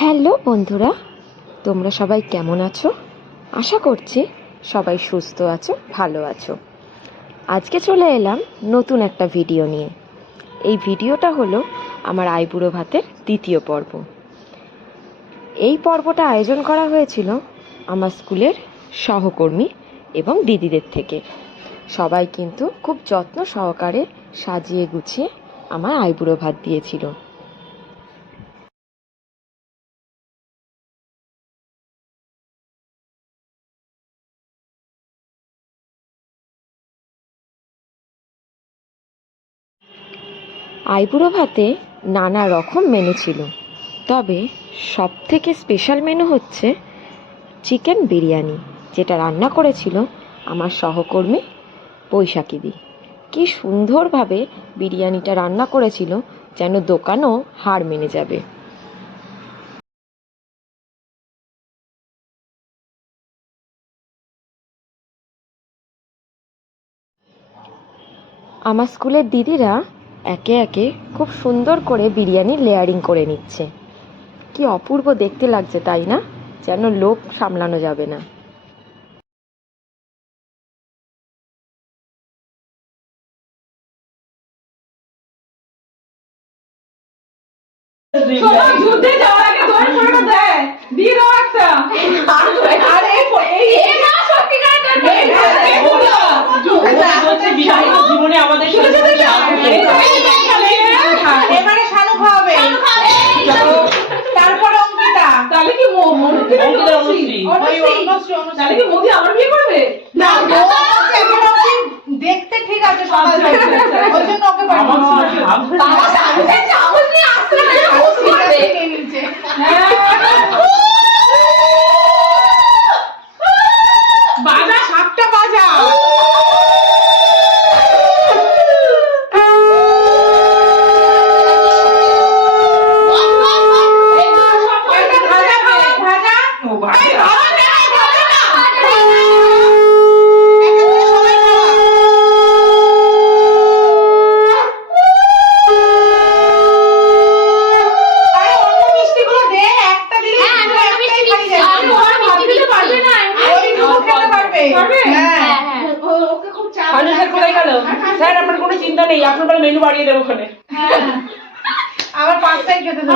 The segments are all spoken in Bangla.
হ্যালো, বন্ধুরা। তোমরা সবাই কেমন আছো? আশা করছি সবাই সুস্থ আছো, ভালো আছো। আজকে চলে এলাম নতুন একটা ভিডিও নিয়ে। এই ভিডিওটা হলো আমার আইবুড়ো ভাতের দ্বিতীয় পর্ব। এই পর্বটা আয়োজন করা হয়েছিল আমার স্কুলের সহকর্মী এবং দিদিদের থেকে। সবাই কিন্তু খুব যত্ন সহকারে সাজিয়ে গুছিয়ে আমার আইবুড়ো ভাত দিয়েছিল। আইবুড়ো ভাতে নানা রকম মেনু ছিল। তবে সব থেকে স্পেশাল মেনু হচ্ছে চিকেন বিরিয়ানি, যেটা রান্না করেছিল আমার সহকর্মী বৈশাখীদি। কি সুন্দরভাবে বিরিয়ানিটা রান্না করেছিল, যেন দোকানও হার মেনে যাবে। আমার স্কুলের দিদিরা একে একে খুব সুন্দর করে বিরিয়ানি লেয়ারিং করে নিচ্ছে। কি অপূর্ব দেখতে লাগছে, তাই না? যেন লোক সামলানো যাবে না। যুদ্ধে 打他打 স্যার আপনার কোনো চিন্তা নেই। আপনার মেনু বাড়িয়ে দেবো ওখানে। আবার পাঁচটাই খেতে দেবো।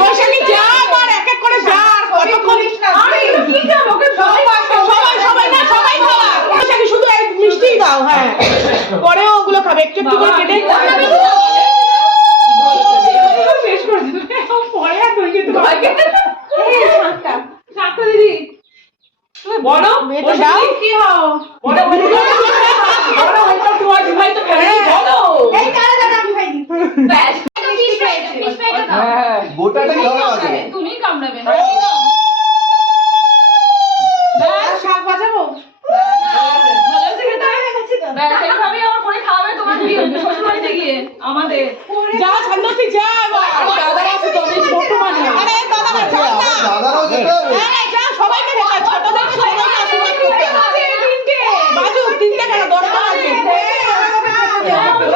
বৈশাখী যা আবার এক এক করে যা কত করিস না তুই। সবাই সবাই সবাই না সবাই খাওয়া বৈশাখী শুধু এক মিষ্টিই দাও হ্যাঁ পরে ওগুলো খাবে একটু একটু করে কেটে শেষ করে দিবে পরে আর দই খেতে পারবে সাতটা দিদি মেয়েটা দাও কি হও বলো বলো বলো ওইটা তোমার ভাই তো ফ্যামিলি বলো এই কারে দাঁড়া আমি খাই হ্যাঁ গোটাটাই ধরা আছে তুমি কামড়াবে শাক বাজাবো সেইভাবেই আমার করে খাওয়াবে তোমার শ্বশুরবাড়িতে গিয়ে আমাদের যা ছান্নতি যা এবার দাদা আছে তো আমি ছোট মানুষ আরে দাদা না চল না দাদারও যেতে হবে হ্যাঁ যা সবাইকে দেখা ছোটদের সবাইকে আশীর্বাদ করতে হবে বাজু তিনটে কেন দশটা আছে হ্যাঁ, কিসের লজ্জা কি দেবো বলো তুমি বলো ছোটদেরকে খাওয়াতে হয় এটা খেতে সুবিধা একটা থালা দেন আমি ওকে খেতে হ্যাঁ দিই। আমিও সেটাই বলছি। এই তো এই তো অনুশ্রী এই এই স্যালাডে স্যালাডে দিয়ে স্যালাডটা মাখিয়ে না, দিই। যাও যাও যাও যাও খাওয়া খাওয়াতে হয় গো যাও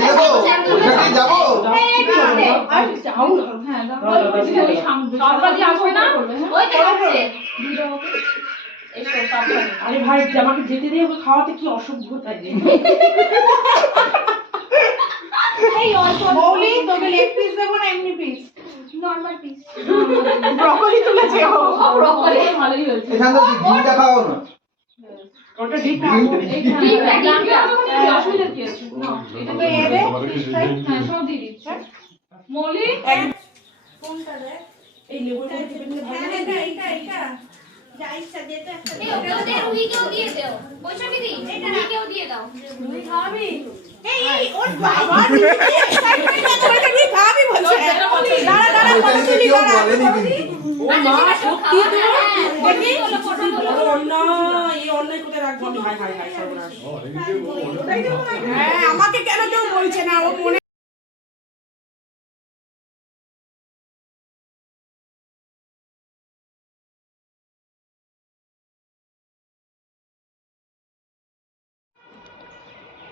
এসো সাবধানে আরে ভাই আমাকে যেতে দিয়ে ওকে খাওয়াতে কি অসভ্যতা মৌলি তোকে লেগ পিস দেবো না এমনি পিস নরমাল পিস ব্রকলি তুলেছে ও ব্রকলি ভালোই হয়েছে এখান থেকে ডিমটা খাওয়াও না ওটা ঠিক ডিমটা অসুবিধা কি আছে না এটা তো এ হ্যাঁ সব দিয়ে দিচ্ছে মৌলি কোনটা দেখ এই দিলে ভালো হ্যাঁ, এটা এটা এটা এই ওদের হাই হাই হাই সর্বনাশ। হ্যাঁ আমাকে কেন কেউ বলছে না? ও মনে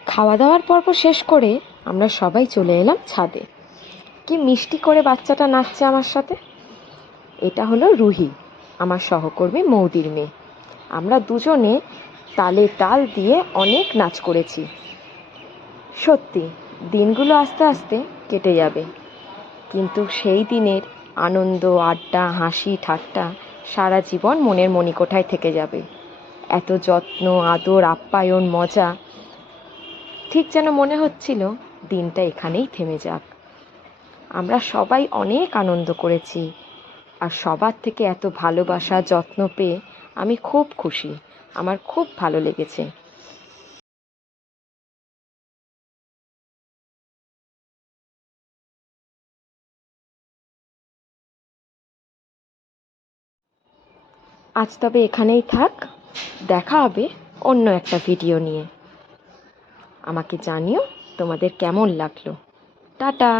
খাওয়া দাওয়ার পর্ব শেষ করে আমরা সবাই চলে এলাম ছাদে। কি মিষ্টি করে বাচ্চাটা নাচছে আমার সাথে? এটা হলো রুহি আমার সহকর্মী মৌদির মেয়ে। আমরা দুজনে তালে তাল দিয়ে অনেক নাচ করেছি। সত্যি, দিনগুলো আস্তে আস্তে কেটে যাবে। কিন্তু সেই দিনের আনন্দ, আড্ডা, হাসি, ঠাট্টা সারা জীবন মনের মণিকোঠায় থেকে যাবে। এত যত্ন, আদর, আপ্যায়ন, মজা। ঠিক যেন মনে হচ্ছিল দিনটা এখানেই থেমে যাক। আমরা সবাই অনেক আনন্দ করেছি। আর সবার থেকে এত ভালোবাসা, যত্ন পেয়ে আমি খুব খুশি। আমার খুব ভালো লেগেছে। আজ তবে এখানেই থাক। দেখা হবে অন্য একটা ভিডিও নিয়ে। আমাকে জানিও তোমাদের কেমন লাগল। টাটা।